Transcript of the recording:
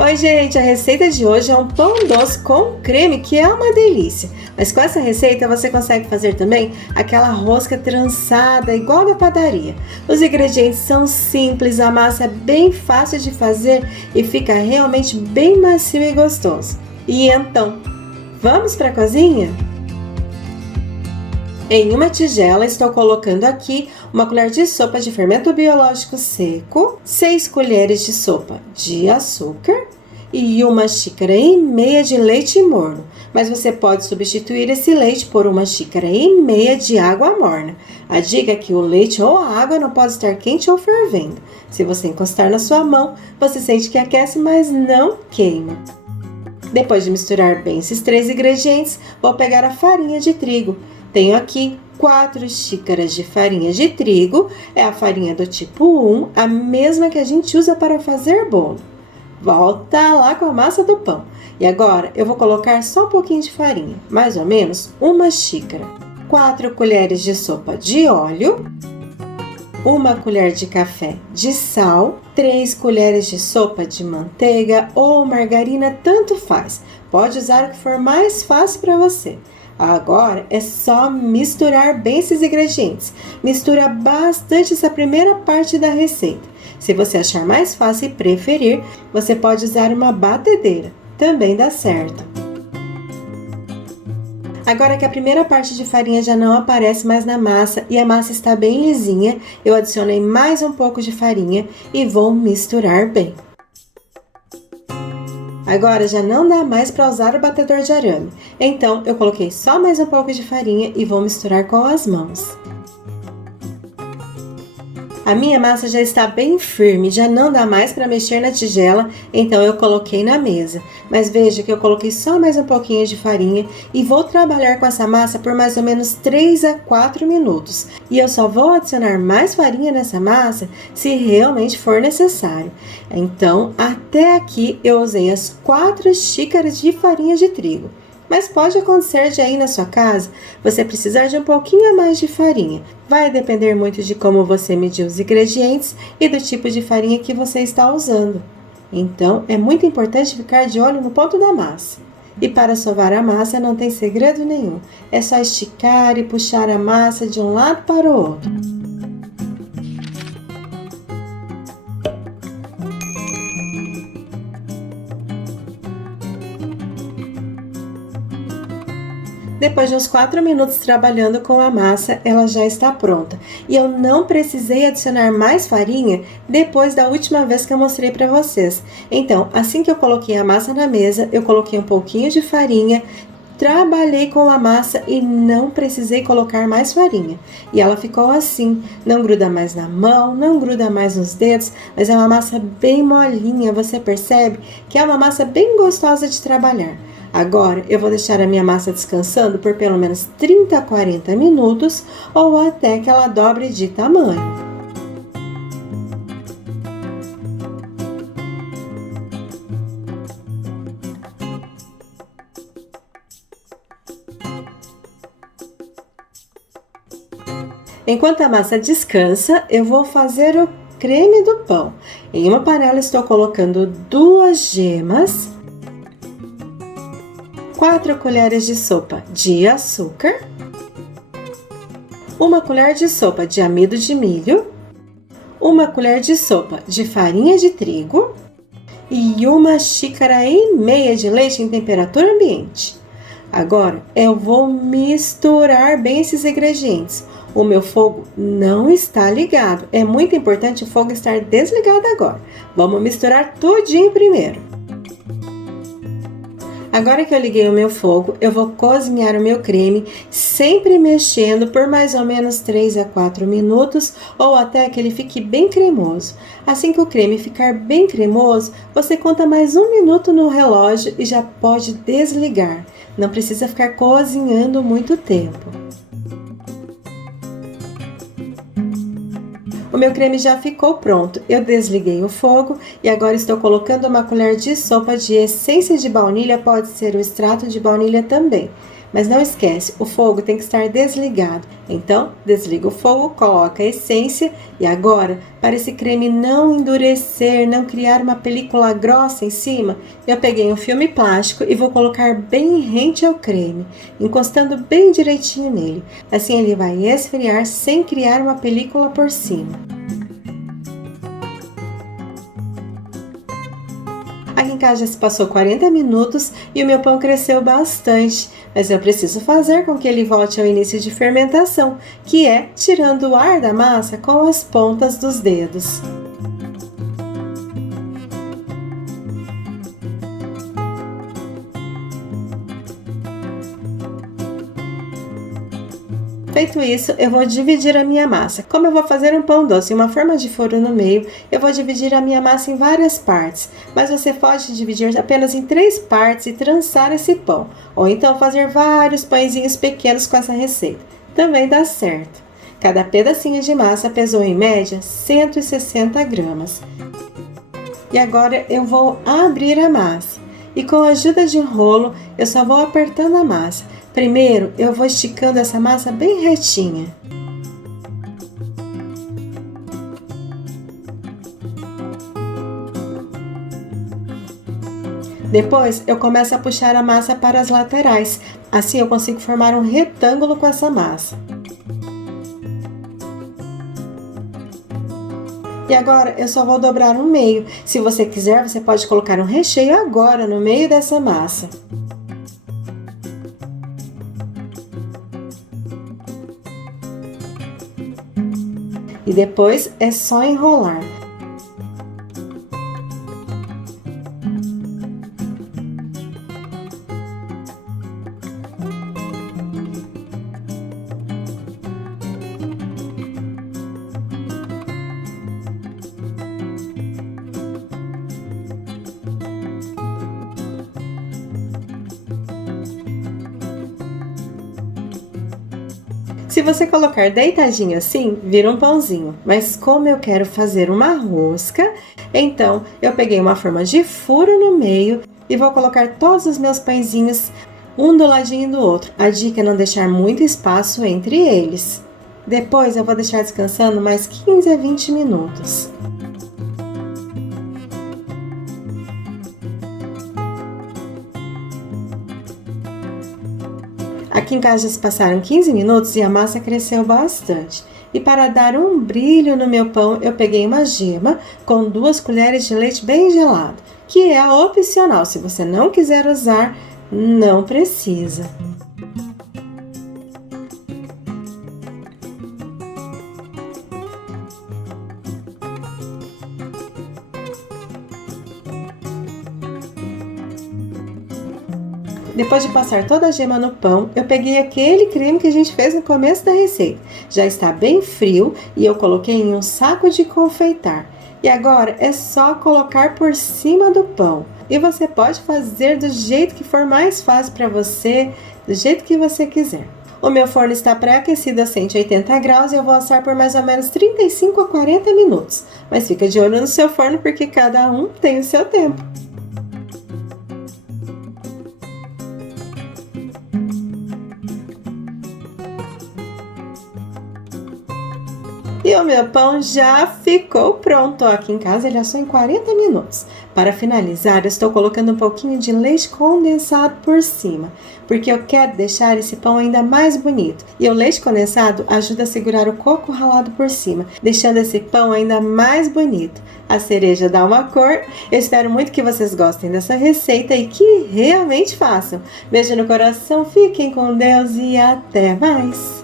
Oi, gente! A receita de hoje é um pão doce com creme, que é uma delícia. Mas com essa receita você consegue fazer também aquela rosca trançada igual da padaria. Os ingredientes são simples, a massa é bem fácil de fazer e fica realmente bem macio e gostoso. E então, vamos para a cozinha? Em uma tigela estou colocando aqui uma colher de sopa de fermento biológico seco, 6 colheres de sopa de açúcar e 1,5 xícaras de leite morno. Mas você pode substituir esse leite por 1,5 xícaras de água morna. A dica é que o leite ou a água não pode estar quente ou fervendo. Se você encostar na sua mão, você sente que aquece, mas não queima. Depois de misturar bem esses 3 ingredientes, vou pegar a farinha de trigo. Tenho aqui 4 xícaras de farinha de trigo, é a farinha do tipo 1, a mesma que a gente usa para fazer bolo. Volta lá com a massa do pão. E agora eu vou colocar só um pouquinho de farinha, mais ou menos 1 xícara. 4 colheres de sopa de óleo, 1 colher de café de sal, 3 colheres de sopa de manteiga ou margarina, tanto faz. Pode usar o que for mais fácil para você. Agora é só misturar bem esses ingredientes. Mistura bastante essa primeira parte da receita. Se você achar mais fácil e preferir, você pode usar uma batedeira. Também dá certo. Agora que a primeira parte de farinha já não aparece mais na massa e a massa está bem lisinha, eu adicionei mais um pouco de farinha e vou misturar bem. Agora já não dá mais para usar o batedor de arame, então eu coloquei só mais um pouco de farinha e vou misturar com as mãos. A minha massa já está bem firme, já não dá mais para mexer na tigela, então eu coloquei na mesa. Mas veja que eu coloquei só mais um pouquinho de farinha e vou trabalhar com essa massa por mais ou menos 3 a 4 minutos. E eu só vou adicionar mais farinha nessa massa se realmente for necessário. Então, até aqui eu usei as 4 xícaras de farinha de trigo. Mas pode acontecer de aí na sua casa você precisar de um pouquinho a mais de farinha. Vai depender muito de como você mediu os ingredientes e do tipo de farinha que você está usando. Então, é muito importante ficar de olho no ponto da massa. E para sovar a massa não tem segredo nenhum. É só esticar e puxar a massa de um lado para o outro. Depois de uns 4 minutos trabalhando com a massa, ela já está pronta. E eu não precisei adicionar mais farinha depois da última vez que eu mostrei para vocês. Então, assim que eu coloquei a massa na mesa, eu coloquei um pouquinho de farinha, trabalhei com a massa e não precisei colocar mais farinha. E ela ficou assim, não gruda mais na mão, não gruda mais nos dedos, mas é uma massa bem molinha, você percebe que é uma massa bem gostosa de trabalhar. Agora, eu vou deixar a minha massa descansando por pelo menos 30 a 40 minutos ou até que ela dobre de tamanho. Enquanto a massa descansa, eu vou fazer o creme do pão. Em uma panela estou colocando 2 gemas, 4 colheres de sopa de açúcar, 1 colher de sopa de amido de milho, 1 colher de sopa de farinha de trigo e 1,5 xícaras de leite em temperatura ambiente. Agora eu vou misturar bem esses ingredientes. O meu fogo não está ligado, é muito importante o fogo estar desligado agora. Vamos misturar tudinho primeiro. Agora que eu liguei o meu fogo, eu vou cozinhar o meu creme, sempre mexendo por mais ou menos 3 a 4 minutos ou até que ele fique bem cremoso. Assim que o creme ficar bem cremoso, você conta mais 1 minuto no relógio e já pode desligar. Não precisa ficar cozinhando muito tempo. O meu creme já ficou pronto, eu desliguei o fogo e agora estou colocando 1 colher de sopa de essência de baunilha, pode ser o extrato de baunilha também. Mas não esquece, o fogo tem que estar desligado. Então, desliga o fogo, coloca a essência e agora, para esse creme não endurecer, não criar uma película grossa em cima, eu peguei um filme plástico e vou colocar bem rente ao creme, encostando bem direitinho nele. Assim ele vai esfriar sem criar uma película por cima. Aqui em casa já se passou 40 minutos e o meu pão cresceu bastante, mas eu preciso fazer com que ele volte ao início de fermentação, que é tirando o ar da massa com as pontas dos dedos. Feito isso, eu vou dividir a minha massa. Como eu vou fazer um pão doce em uma forma de furo no meio, eu vou dividir a minha massa em várias partes. Mas você pode dividir apenas em 3 partes e trançar esse pão. Ou então fazer vários pãezinhos pequenos com essa receita. Também dá certo. Cada pedacinho de massa pesou em média 160 gramas. E agora eu vou abrir a massa. E com a ajuda de um rolo, eu só vou apertando a massa. Primeiro, eu vou esticando essa massa bem retinha. Depois, eu começo a puxar a massa para as laterais. Assim, eu consigo formar um retângulo com essa massa. E agora, eu só vou dobrar no meio. Se você quiser, você pode colocar um recheio agora no meio dessa massa. E depois é só enrolar. Se você colocar deitadinho assim, vira um pãozinho. Mas como eu quero fazer uma rosca, então eu peguei uma forma de furo no meio e vou colocar todos os meus pãezinhos um do ladinho do outro. A dica é não deixar muito espaço entre eles. Depois eu vou deixar descansando mais 15 a 20 minutos. Aqui em casa já se passaram 15 minutos e a massa cresceu bastante. E para dar um brilho no meu pão, eu peguei uma gema com 2 colheres de leite bem gelado, que é opcional. Se você não quiser usar, não precisa. Depois de passar toda a gema no pão, eu peguei aquele creme que a gente fez no começo da receita. Já está bem frio e eu coloquei em um saco de confeitar. E agora é só colocar por cima do pão. E você pode fazer do jeito que for mais fácil para você, do jeito que você quiser. O meu forno está pré-aquecido a 180 graus e eu vou assar por mais ou menos 35 a 40 minutos. Mas fica de olho no seu forno porque cada um tem o seu tempo. E o meu pão já ficou pronto. Aqui em casa ele assou em 40 minutos. Para finalizar, eu estou colocando um pouquinho de leite condensado por cima, porque eu quero deixar esse pão ainda mais bonito. E o leite condensado ajuda a segurar o coco ralado por cima, deixando esse pão ainda mais bonito. A cereja dá uma cor. Eu espero muito que vocês gostem dessa receita e que realmente façam. Beijo no coração, fiquem com Deus e até mais!